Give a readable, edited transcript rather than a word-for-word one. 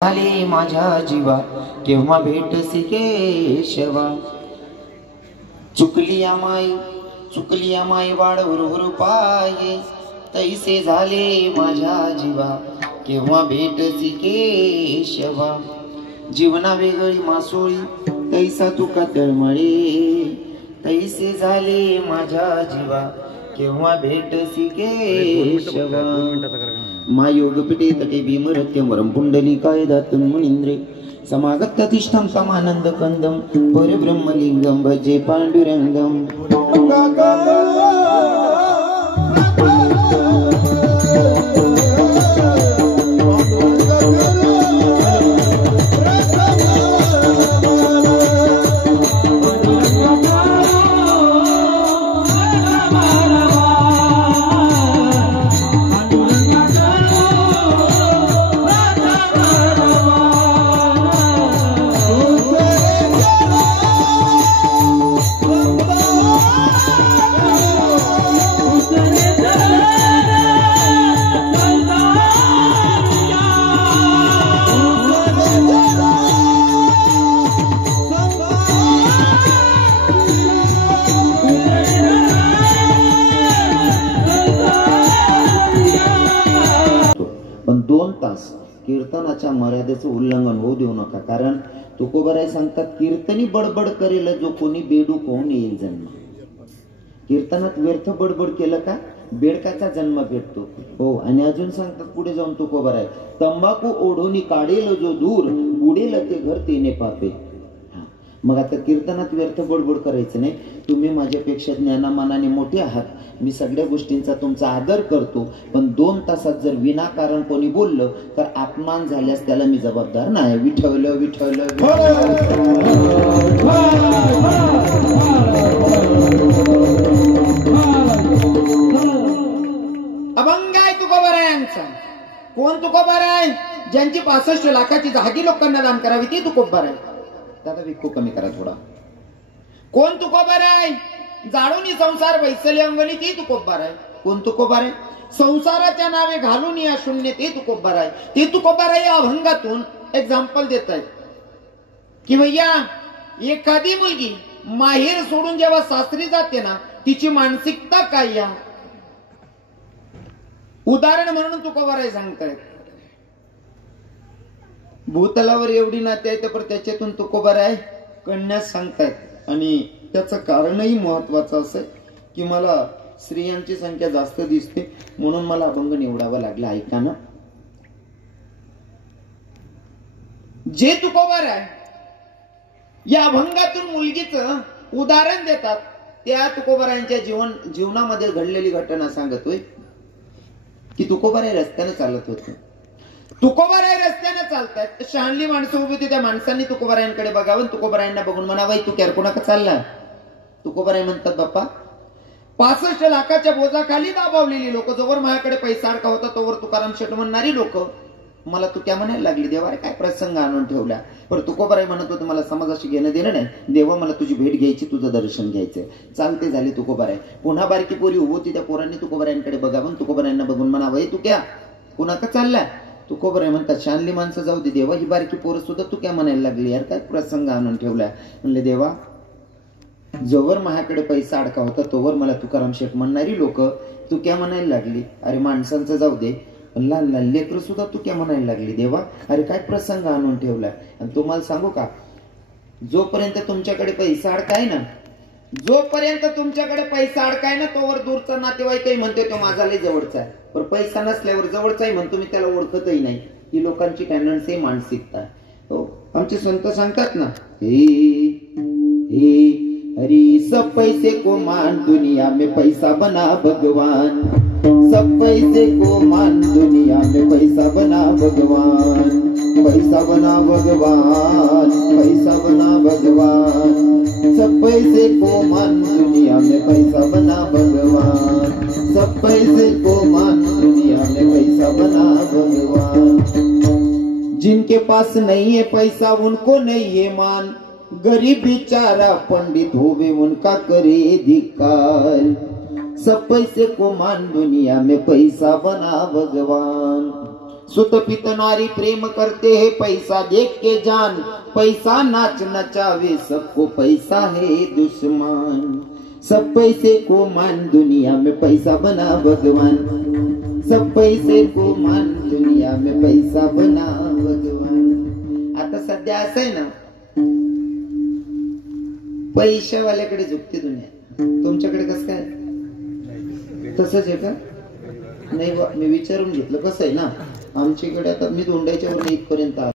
आले माझ्या जीवा केव्हा भेटसी केशवा। चुकली माई वाढवर पाये तैसे झाले माझ्या जीवा केव्हा भेटसी केशवा। जीवना वेगळी मासोळी तैसा तुका तळमळे तैसे झाले माझ्या जीवा केव्हा भेटसी केशवा। मायोगपीठे तटे भीमरत्यं वरं पुंडलिकाय दातं मुनीन्द्रे समागत तिष्ठं समानंद कंदं परब्रह्मलिंगं भजे पांडुरंगं। पण 2 तास कीर्तनाच्या मर्यादेचं उल्लंघन होऊ देऊ नका, कारण तुकोबराय सांगतात कीर्तनी बडबड करेल जो कोणी बेडूक होऊन येईल जन्म। कीर्तनात व्यर्थ बडबड केलं का बेडकाचा जन्म भेटतो हो। आणि अजून सांगतात पुढे जाऊन तुकोबराय तंबाखू ओढून काढेल जो दूर बुडेल ते घर तेने पापे। मग आता कीर्तनात व्यर्थ बडबड करायचं नाही। तुम्ही माझ्यापेक्षा ज्ञानामानाने मोठे आहात, मी सगळ्या गोष्टींचा तुमचा आदर करतो, पण 2 तासात जर विनाकारण कोणी बोललं तर अपमान झाल्यास त्याला मी जबाबदार नाही। विठ्ठल विठ्ठल अभंग आहे तुकोबारायांचा। कोण तुकोबाराय? ज्यांची 65 लाखाची जागी लोकांना दान करावी ती तुकोबाराय। दादा विक्को कमी करा थोडा। कोण तुकोबाराय? जाळूनी संसार वैसले अंगणी ती तुकोबाराय। कोण तुकोबाराय? संसाराच्या नावे घालून या शून्य ते तुकोबाराय। ते तुकोबाराय या अभंगातून एक्झाम्पल देत आहेत की भैया एखादी मुलगी माहेर सोडून जेव्हा सासरी जाते ना तिची मानसिकता काय या उदाहरण म्हणून तुकोबाराय सांगतायत। भूतलावर एवढी नाते आहेत पण त्याच्यातून तुकोबाराय कन्या सांगतायत। आणि त्याचं कारणही महत्वाचं असं की मला स्त्रियांची संख्या जास्त दिसते म्हणून मला अभंग निवडावा लागला। ऐका ना, जे तुकोबाराय या अभंगातून मुलगीचं उदाहरण देतात त्या तुकोबारायांच्या जीवनामध्ये घडलेली घटना सांगतोय की तुकोबाराय रस्त्याने चालत होते। तुकोबाराय रस्त्याने चालतात, शहाणली माणसं उभी होती, त्या माणसांनी तुकोबारायांकडे बघावं, तुकोबारायांना बघून म्हणावं तू कोणाकडे चाललाय? तुकोबाराय म्हणतात बाप्पा 65 लाखाच्या बोजाखाली दाबावलेली लोक, जोवर माझ्याकडे पैसा अडका होता तोवर तुकाराम शेठ म्हणणारी लोक मला तू क्या म्हणायला लागली? देवा काय प्रसंग आणून ठेवला। पण तुकोबाराय म्हणत होते मला समाजाशी घेणं देणं नाही, देवा मला तुझी भेट घ्यायची, तुझं दर्शन घ्यायचंय। चालते झाले तुकोबाराय। पुन्हा बारकी पोरी उभी होती, त्या पोरांनी तुकोबारायांकडे बघावं, तुकोबारायांना बघून म्हणावं तू क्या कुणाकडे चाललाय? तुकोबाराय म्हणतात शानली माणसं जाऊ दे देवा, ही बारकी पोरं सुद्धा तू क्या म्हणायला लागली? यार काय प्रसंग आणून ठेवलाय? म्हणले देवा जोवर माझ्याकडे पैसा अडका होता तोवर मला तुकाराम शेठ म्हणणारी लोक तू क्या म्हणायला लागली? अरे माणसांचं जाऊ दे लहान लहान लेकरं सुद्धा तू क्या म्हणायला लागली? देवा अरे काय प्रसंग आणून ठेवलाय? आणि तुम्हाला सांगू का, जोपर्यंत तुमच्याकडे पैसा अडकाय ना, जोपर्यंत तुमच्याकडे पैसा अडकाय ना तोवर दूरचा नातेवाईकही म्हणते तो माझा लय जवळचा आहे, पण पैसा नसल्यावर जवळचाही म्हणतो मी त्याला ओळखतही नाही। ही लोकांची टेंडन्सी मानसिकता हो। आमचे संत सांगतात ना हे हरी सब पैसे को मान दुनिया में पैसा बना भगवान, सब पैसे को मान दुनिया में पैसा बना भगवान, पैसा बना भगवान, पैसा बना भगवान, सब पैसे को मान दुनिया में पैसा बना भगवान, सब पैसे को मान दुनिया में पैसा बना भगवान। जिनके पास नहीं है पैसा उनको नहीं है मान, गरीब बेचारा पंडित होवे उनका करे धिक्कार। सब पैसे को मान दुनिया में पैसा बना भगवान। सुत पित नारी प्रेम करते है पैसा देख के जान, पैसा नाच नचावे सबको पैसा है दुश्मन, सब पैसे को मान दुनिया में पैसा बना भगवान, सब पैसे को मान दुनिया में पैसा बना भगवान। आता सध्या असं आहे ना, पैशावाल्याकडे झुकते दुनिया, तुमच्याकडे कसं काय? तसंच आहे का? नाही बा, मी विचारून घेतलं. कसं आहे ना, आमच्याकडे आता मी दोंडाईच्या वर इथपर्यंत